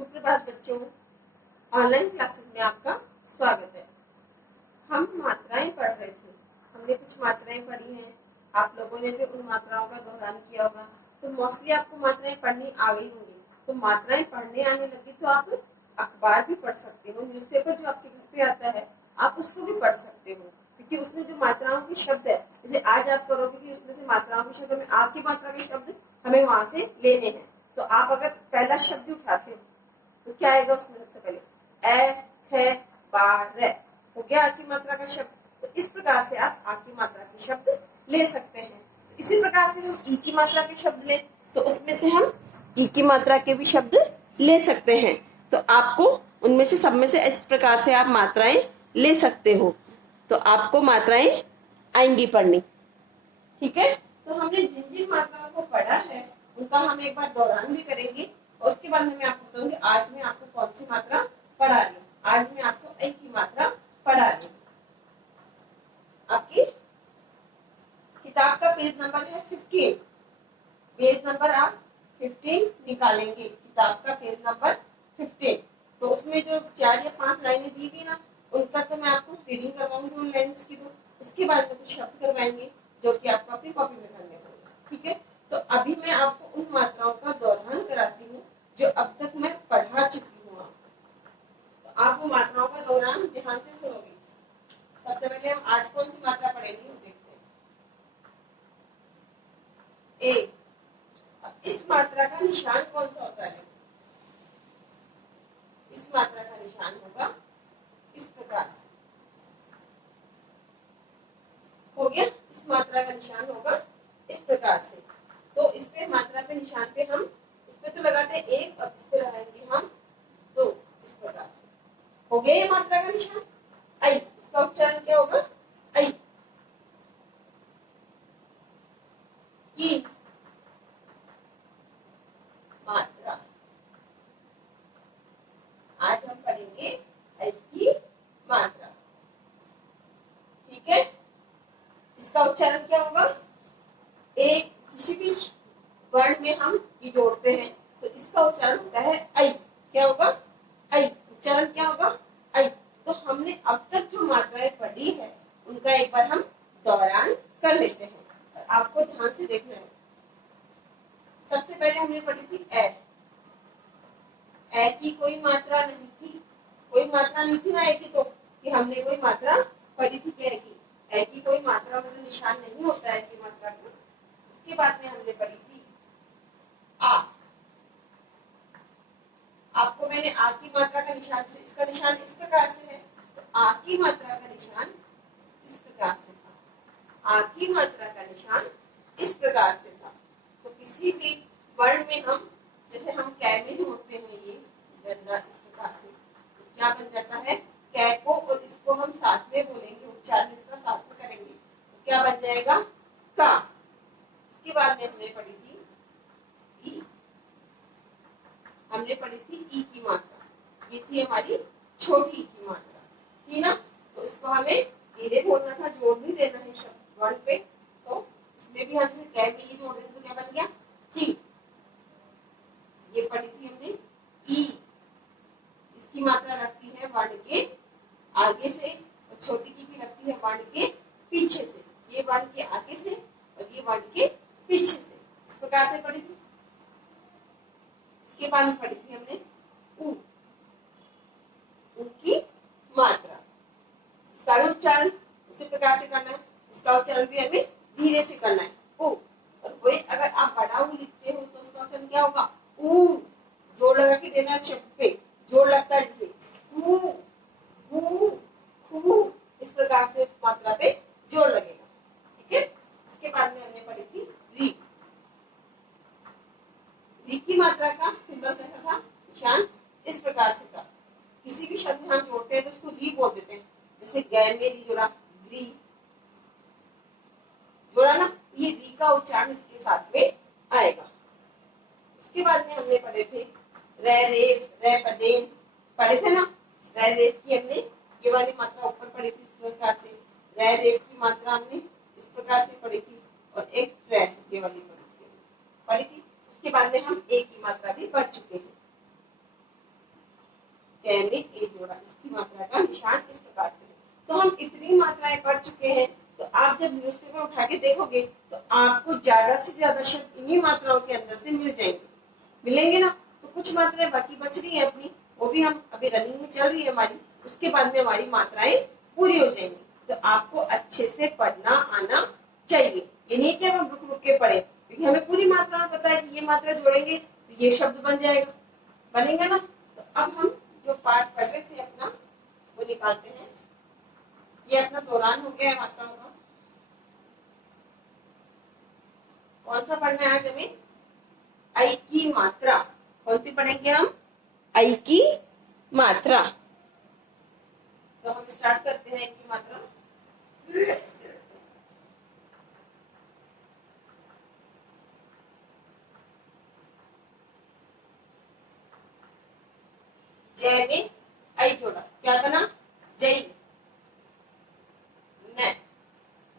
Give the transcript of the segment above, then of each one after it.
सुप्रभात बच्चों, online classes में आपका स्वागत है। हम मात्राएं पढ़ रहे थे। हमने कुछ मात्राएं पढ़ी हैं। आप लोगों ने भी उन मात्राओं का दोहरान किया होगा, तो मोस्टली आपको मात्राएं पढ़नी आ गई होंगी। तो मात्राएं पढ़ने आने लगी तो आप अखबार भी पढ़ सकते हो, न्यूज़पेपर जो आपके घर पे आता है आप उसको भी पढ़ सकते हो, क्योंकि उसमें जो मात्राओं के शब्द है, जैसे आज आप करोगे कि उसमें से मात्राओं के शब्द में आपकी मात्रा के शब्द हमें वहां से लेने हैं। तो आप अगर पहला शब्द उठाते हो तो क्या आएगा उसमें? सबसे पहले ए, ख, बा, रे हो गया आ की मात्रा का शब्द। तो इस प्रकार से आप आ की मात्रा के शब्द ले सकते हैं। तो इसी प्रकार से हम ई की मात्रा के शब्द लें तो उसमें से हम ई की मात्रा के भी शब्द ले सकते हैं। तो आपको उनमें से सब में से इस प्रकार से आप मात्राएं ले सकते हो। तो आपको मात्राएं आएंगी पढ़नी, ठीक है। तो हमने जिन जिन मात्राओं को पढ़ा है उनका हम एक बार दोहरान भी करेंगे और उसके बाद मैं आपको बताऊंगी आज मैं आपको कौन सी मात्रा पढ़ा रही हूँ। आज मैं आपको ए की मात्रा पढ़ा रही हूँ। आपकी किताब का पेज नंबर है 15। पेज नंबर आप 15 निकालेंगे, किताब का पेज नंबर 15। तो उसमें जो 4 या 5 लाइनें दी गई ना, उनका तो मैं आपको रीडिंग करवाऊंगी उन लाइन्स की। तो उसके बाद में कुछ शब्द करवाएंगे जो कि आपको अपनी कॉपी में करने होंगे, ठीक है। तो अभी मैं आपको उन मात्राओं का दोहरान कराती हूँ जो अब तक मैं पढ़ा चुकी हूँ आपको। तो आप वो मात्राओं का दोहरान ध्यान से सुनोगे। सबसे पहले हम आज कौन सी मात्रा पढ़ेंगे वो देखते हैं। ए। अब इस मात्रा का निशान कौन सा होता है? इस मात्रा का निशान होगा इस प्रकार से। हो गया? इस मात्रा का निशान होगा इस प्रकार से। तो इस पे मात्रा पे निशान पे हम इस पे तो लगाते हैं 1 और इस पे लगाएंगे हम 2, इस प्रकार से। हो गया ये मात्रा का निशान। आई, इसका उच्चारण क्या होगा? आई की मात्रा। आज हम पढ़ेंगे आई की मात्रा, ठीक है। इसका उच्चारण क्या होगा? एक किसी भी वर्ण में हम ई जोड़ते हैं तो इसका उच्चारण होता है आई। क्या होगा? आई। उच्चारण क्या होगा? आई। तो हमने अब तक जो मात्राएं पढ़ी है उनका एक बार हम दोहरान कर लेते हैं और आपको ध्यान से देखना है। सबसे पहले हमने पढ़ी थी ए। ए की कोई मात्रा नहीं थी, कोई मात्रा नहीं थी ना ए की, तो कि हमने कोई मात्रा पढ़ी थी क्या की? ए की कोई मात्रा मतलब निशान नहीं होता है की मात्रा का। उसके बाद में हमने पढ़ी थी आ। आपको मैंने आ की मात्रा का निशान से, इसका निशान इस प्रकार से है, तो आ की मात्रा का निशान इस प्रकार से था। आ की मात्रा का निशान इस प्रकार से था। तो किसी भी वर्ण में हम, जैसे हम कै में जोड़ते हैं ये गंदा इस प्रकार से, तो क्या बन जाता है? कै को और इसको हम साथ में बोलेंगे, उच्चारण इसका साथ में करेंगे तो क्या बन जाएगा? का। इसके बाद में हमने पढ़ी थी ई। हमने पढ़ी थी ई की मात्रा, ये थी हमारी छोटी ई की मात्रा, थी ना। तो इसको हमें धीरे बोलना था, जोड़ नहीं देना है शब्द वर्ण पे। तो इसमें भी हम कै में ये जोड़ देंगे तो क्या बन गया? की। ये पढ़ी थी हमने ई। इसकी मात्रा लगती है वर्ण के आगे से और छोटी की भी लगती है वर्ण के पीछे से। ये वर्ण के आगे से और ये वर्ण के पीछे से, इस प्रकार से पढ़ी थी। उसके बाद में पढ़ी थी हमने ऊ। ऊ की मात्रा, इसका भी उच्चारण उसी प्रकार से करना है, इसका उच्चारण भी हमें धीरे से करना है। ऊ। और वही अगर आप बड़ा ऊ लिखते हो तो उसका उच्चारण क्या होगा? ऊ। जोड़ लगा के देना है शब्द पे, जोड़ लगता है जैसे ऊ, ऊ, खू, इस प्रकार से उस मात्रा पे जोड़ लगेगा, ठीक है। उसके बाद में हमने पढ़ी थी री। री की मात्रा का सिंबल कैसा था? निशान इस प्रकार से था। किसी भी शब्द में हम जोड़ते हैं तो उसको री बोल देते हैं, जैसे गै में री जोड़ा, ग्री जोड़ा ना, ये री का उच्चारण इसके साथ में आएगा। उसके बाद में हमने पढ़े थे रे, रेफ, रे, पदेन पढ़े थे ना। रे, रेफ की हमने ये वाली मात्रा ऊपर पढ़ी थी इस प्रकार से। रे, रेफ की मात्रा हमने इस प्रकार से पढ़ी थी और एक रे ये वाली पढ़ी थी। उसके बाद में हम ए की मात्रा भी पढ़ चुके हैं। जय में ए जोड़ा, इसकी मात्रा का निशान इस प्रकार से। तो हम इतनी मात्राएं पढ़ चुके हैं, तो आप जब न्यूज़पेपर उठा के देखोगे तो आपको ज्यादा से ज्यादा शब्द इन्हीं मात्राओं के अंदर से मिल जाएंगे, मिलेंगे ना। तो कुछ मात्राएं बाकी बच रही है अपनी, वो भी हम अभी रनिंग में चल रही है हमारी, उसके बाद में हमारी मात्राएं पूरी हो जाएंगी। तो आपको अच्छे से पढ़ना आना चाहिए, ये नहीं कि हम रुक रुक के पढ़े, क्योंकि हमें पूरी मात्रा पता है कि ये मात्रा जोड़ेंगे तो ये शब्द बन जाएगा, बनेगा ना। तो अब हम जो पाठ पढ़ रहे थे अपना वो निकालते हैं। ये अपना दौरान हो गया है मात्राओं का। कौन सा पढ़ना है आज हमें? आई की मात्रा। कौन सी पढ़ेंगे हम? आई की मात्रा। तो हम स्टार्ट करते हैं आई की मात्रा। जय में आई जोड़ा, क्या बना? जय न,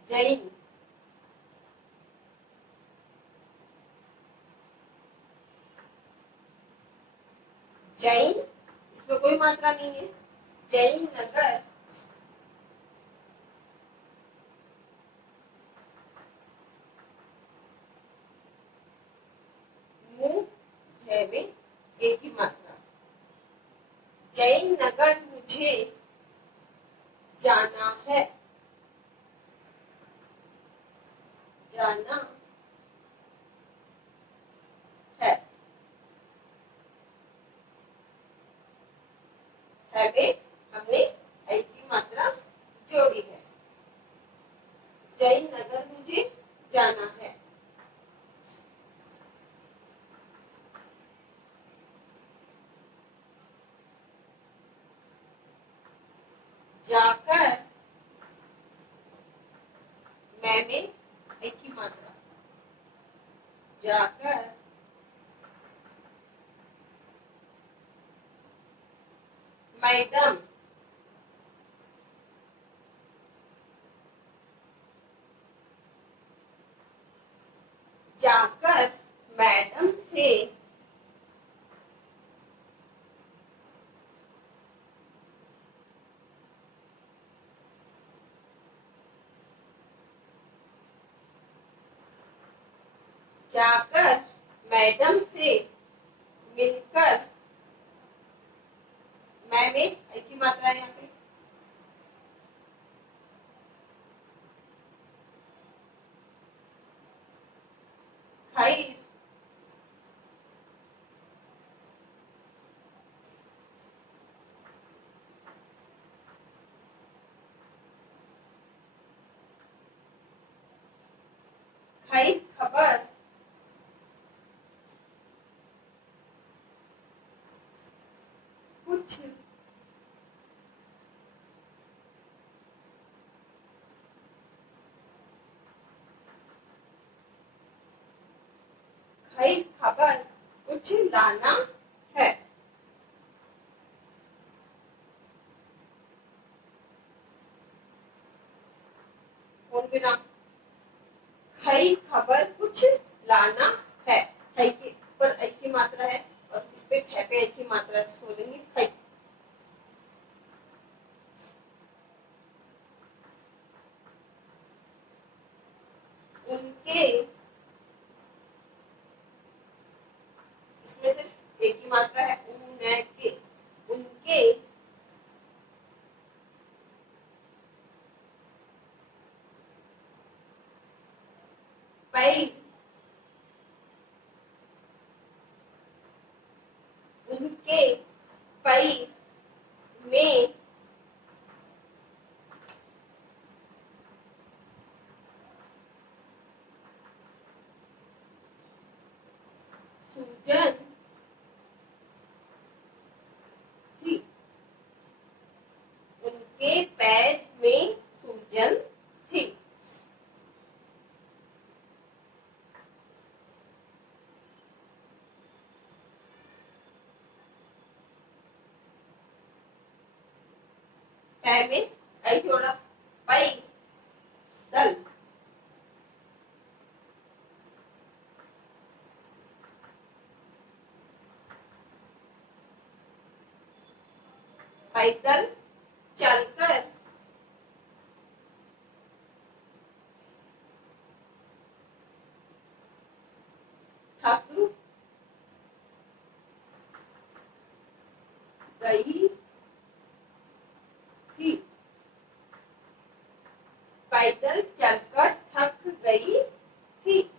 जैन। जैन, इसमें कोई मात्रा नहीं है। जैन नगर, मुंह जय में ए की मात्रा। जैन नगर मुझे जाना है, जाना है। में हमने आई की मात्रा जोड़ी है। जैन नगर मुझे जाना है। जाकर, मैं में आई की मात्रा। जाकर, मैडम, जाकर मैडम से जाकर मैडम से मिलकर, मैं में आई की मात्रा है यहाँ पे। खैर, खैर खबर, कुछ खैर खबर कुछ लाना है। कौन बिना? खैर खबर कुछ लाना है। खै के ऊपर आई की मात्रा है और इस पे खे पे आई की मात्रा से बोलेंगे खै। उनके, इसमें सिर्फ एक ही मात्रा है, उनके, उनके पैर, उनके पैर में सूजन थी। उनके पैर में सूजन थी। पै में आई जोड़ा, पै दल। पैदल चलकर थक गई थी। पैदल चलकर थक गई थी।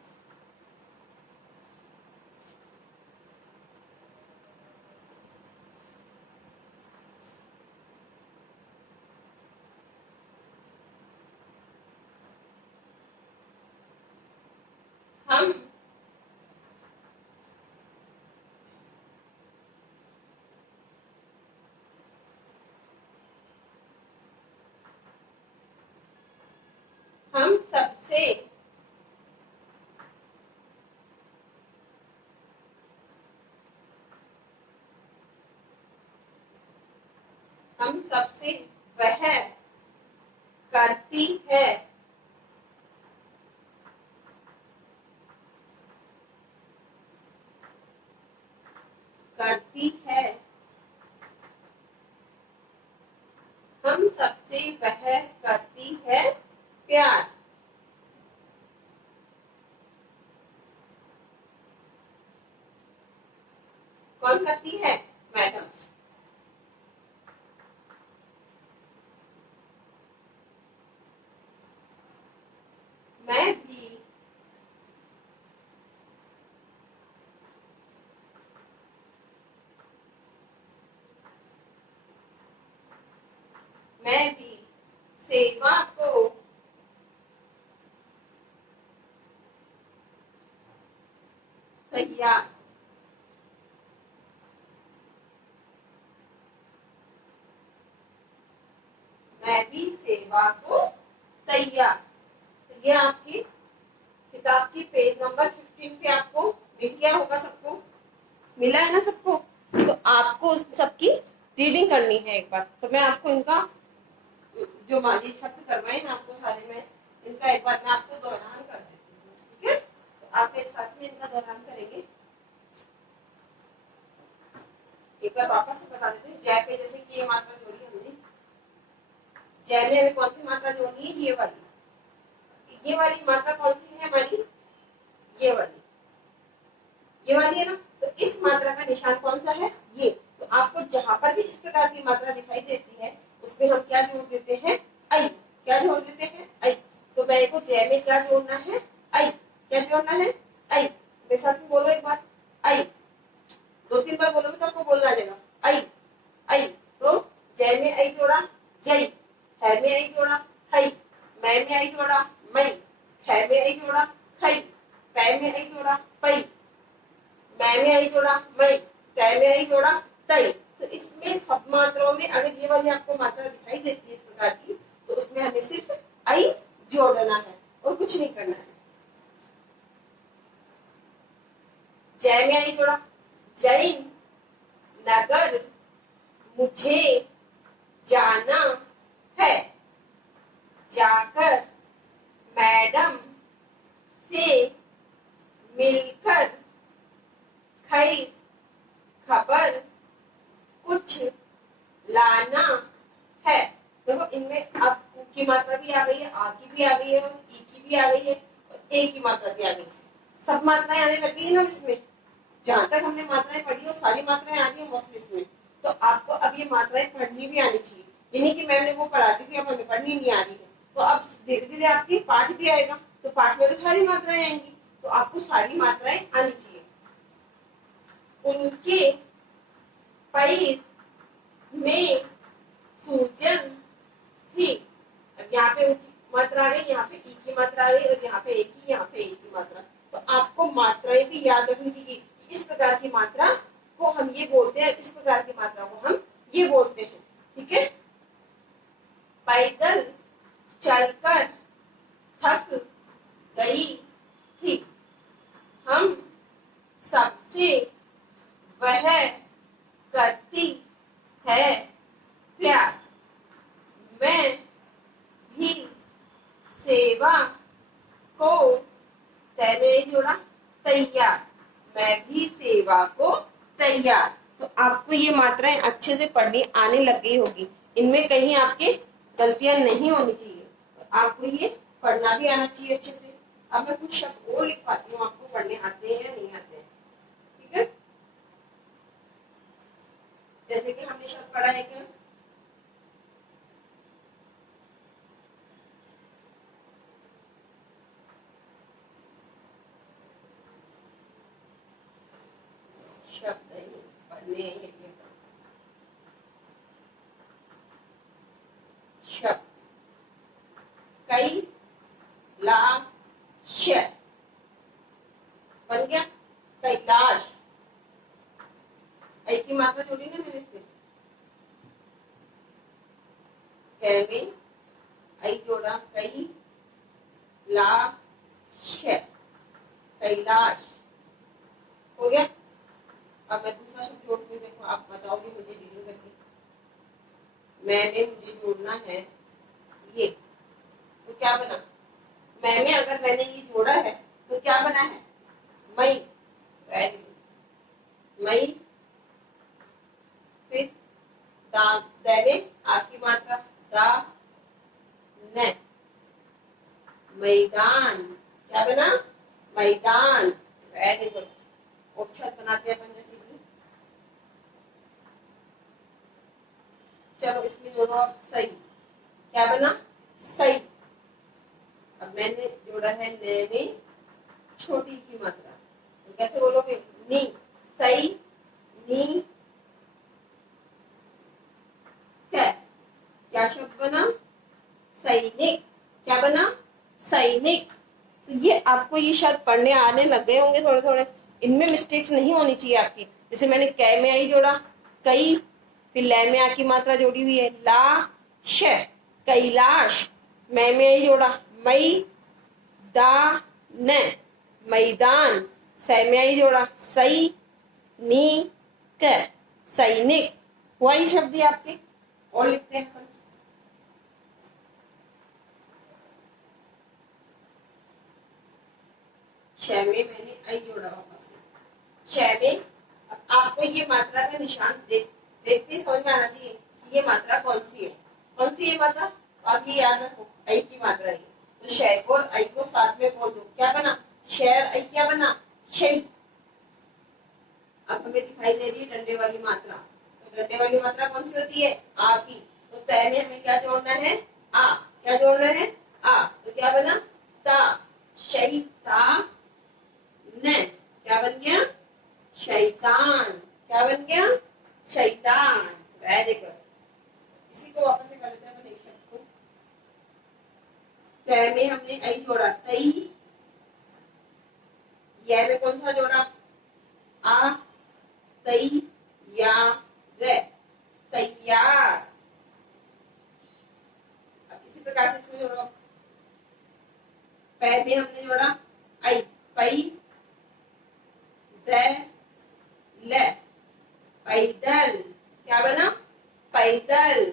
हम सबसे वह करती है। हम सबसे वह करती है प्यार। कौन करती है? मैडम। मैं भी सेवा को तैयार। मैं भी सेवा को तैयार। तो ये आपकी किताब की पेज नंबर 15 पे आपको मिल गया होगा। सबको मिला है ना? सबको। तो आपको उस सबकी रीडिंग करनी है एक बार। तो मैं आपको इनका जो माजी शब्द करवाए हैं आपको सारे, में इनका एक बार मैं आपको दोहरान कर देती हूँ। ठीक है? तो आप एक साथ में इनका दोहरान करेंगे। एक बार वापस से बता देते हैं। जय पे जैसे कि ये मात्रा जोड़ी हमने, जय में हमें कौन सी मात्रा जोड़नी है? ये वाली मात्रा कौन सी है हमारी? ये वाली है ना? तो इस मात्रा का निशान कौन सा है? ये। तो आपको जहां पर भी इस प्रकार की मात्रा दिखाई देती है उसमें हम क्या जोड़ देते हैं? आई। क्या जोड़ देते हैं? आई। तो मैं को जय में क्या जोड़ना है? आई। क्या जोड़ना है? आई। मेरे साथ में बोलो एक बार, आई। 2-3 बार बोलोगे तो आपको बोलना आ जाएगा, आई आई। तो जय में आई जोड़ा जय, है में आई जोड़ा हई, मैं में आई जोड़ा मई, ख में आई जोड़ा खई, पै में आई जोड़ा पई, मैं में आई जोड़ा मई, तय में आई जोड़ा तई। तो इसमें सब मात्राओं में अगर ये वाली आपको मात्रा दिखाई देती है इस प्रकार की, तो उसमें हमें सिर्फ आई जोड़ना है और कुछ नहीं करना है। जय में आई जोड़ा जैन नगर मुझे जाना है, जाकर मैडम से मिलकर खैर खबर कुछ लाना है। देखो इनमें अब उ की मात्रा भी आ गई है, आ की भी आ गई है, और ई की भी आ गई है, और ए की मात्रा भी आ गई है। सब मात्राएं आने लगी है ना इसमें। जहां तक हमने मात्राएं पढ़ी और सारी मात्राएं आ गई मोस्टली इसमें। तो आपको अब ये मात्राएं पढ़नी भी आनी चाहिए। यानी कि मैंने वो पढ़ाती थी, अब हमें पढ़नी नहीं आ रही है। तो अब धीरे धीरे आपकी पाठ भी आएगा, तो पाठ में तो सारी मात्राएं आएंगी, तो आपको सारी मात्राएं आनी चाहिए। उनके पैर में सूजन थी। अब यहाँ पे उनकी मात्रा आ गई, यहाँ पे ई की मात्रा आ गई, और यहाँ पे ए की, यहाँ पे ए की मात्रा। तो आपको मात्राएं भी याद रखनी चाहिए। इस प्रकार की मात्रा को हम ये बोलते हैं, इस प्रकार की मात्रा को हम ये बोलते हैं। ठीक है? पैदल चलकर थक गई थी। हम सबसे वह करती है प्यार। मैं भी सेवा को तय में जोड़ा तैयार। मैं भी सेवा को तैयार। तो आपको ये मात्राएं अच्छे से पढ़नी आने लग गई होगी, इनमें कहीं आपके गलतियां नहीं होनी चाहिए। तो आपको ये पढ़ना भी आना चाहिए अच्छे से। अब मैं कुछ शब्द और लिख पाती हूँ, आपको पढ़ने आते हैं या नहीं आते हैं, ठीक है। जैसे कि हमने शब्द पढ़ा है क्या, शब्द पढ़ने शब्द कई लाश बन गया, कैलाश। ऐ की मात्रा जोड़ी ना मैंने इसमें, कै में ऐ जोड़ा, कई लाश, कैलाश हो गया। अब मैं दूसरा शब्द जोड़ के देखो, आप बताओगे मुझे रीडिंग करके। मैं में मुझे जोड़ना है ये, तो क्या बना, मैं में अगर मैंने ये जोड़ा है तो क्या बना है, मई। मई, फिर दा, दै में आ की मात्रा, दा न, मैदान। क्या बना, मैदान। Very good. ऑप्शन बनाते हैं अपन जैसे कि, चलो इसमें जोड़ो आप सही। क्या बना, सही। अब मैंने जोड़ा है न में छोटी की मात्रा, तो कैसे बोलोगे, नी, सही, नी क्या शब्द बना, सैनिक। क्या बना, सैनिक। तो ये आपको ये शब्द पढ़ने आने लग गए होंगे थोड़े थोड़े, इनमें मिस्टेक्स नहीं होनी चाहिए आपकी। जैसे मैंने कै में आई जोड़ा, कई, फिर लै में आ की मात्रा जोड़ी हुई है, ला श, कैलाश। मैं में आई जोड़ा, मई दा न, मैदान। सै में आई जोड़ा, सई नी क, सैनिक। हुआ ये शब्द ये आपके। और लिखते हैं अपन, छ में मैंने आई जोड़ा वापस से, छ में। अब आपको ये मात्रा का निशान देखते समझ में आना चाहिए कि ये मात्रा कौन सी है, कौन सी ये मात्रा। आप ये याद रखो, आई की मात्रा है, तो शय को और आई को साथ में बोल दो, क्या बना, शहर। आई क्या बना, शही। अब हमें दिखाई दे रही है डंडे वाली मात्रा, तो डंडे वाली मात्रा कौन सी होती है, आ की। तो तय में हमें क्या जोड़ना है, आ। क्या जोड़ना है, आ। तो क्या बना, ता, शैतान। क्या बन गया, शैतान। क्या बन गया, शैतान। Very good. इसी को वापस से कर लेते हैं अपन एक शब्द को। तय में हमने आई जोड़ा, तई। यह में कौन सा जोड़ा, आ, तई या रे, तैयार। अब इसी प्रकार से इसमें जोड़ो, पै में हमने जोड़ा आई, पई द ल, पैदल। क्या बना, पैदल।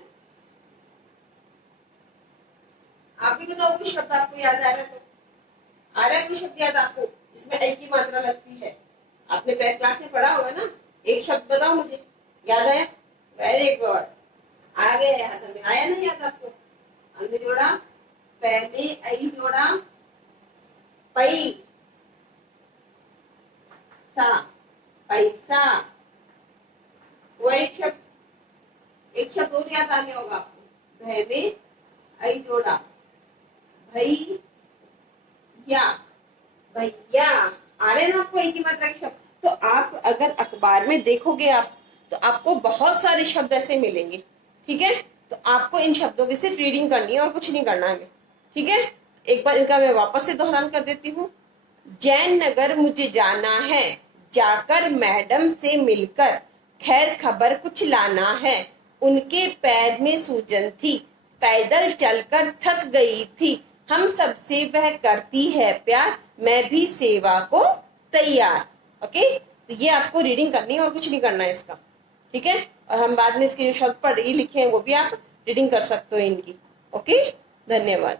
आप भी बताओ कोई शब्द आपको याद आ रहा है, तो आ रहा है कोई शब्द याद आपको इसमें आई की मात्रा लगती है, आपने पहले क्लास में पढ़ा होगा ना। एक शब्द बताओ मुझे, याद आया, वेरी गुड, आ गया याद हमें। आया ना याद आपको, हमने जोड़ा, पै में आई जोड़ा, पई सा, पैसा। वो एक शब्द और याद आ गया होगा आपको, भय में आई जोड़ा, भैया, भैया। आ रहे हैं ना आपको एक ही मात्रा के शब्द। तो आप अगर अखबार में देखोगे आप, तो आपको बहुत सारे शब्द ऐसे मिलेंगे, ठीक है। तो आपको इन शब्दों की सिर्फ रीडिंग करनी है और कुछ नहीं करना है, ठीक है। एक बार इनका मैं वापस से दोहरान कर देती हूँ। जैन नगर मुझे जाना है, जाकर मैडम से मिलकर खैर खबर कुछ लाना है। उनके पैर में सूजन थी, पैदल चलकर थक गई थी। हम सबसे वह करती है प्यार, मैं भी सेवा को तैयार। ओके, तो ये आपको रीडिंग करनी है और कुछ नहीं करना है इसका, ठीक है। और हम बाद में इसके जो शब्द पढ़ लिखे हैं वो भी आप रीडिंग कर सकते हो इनकी। ओके, धन्यवाद।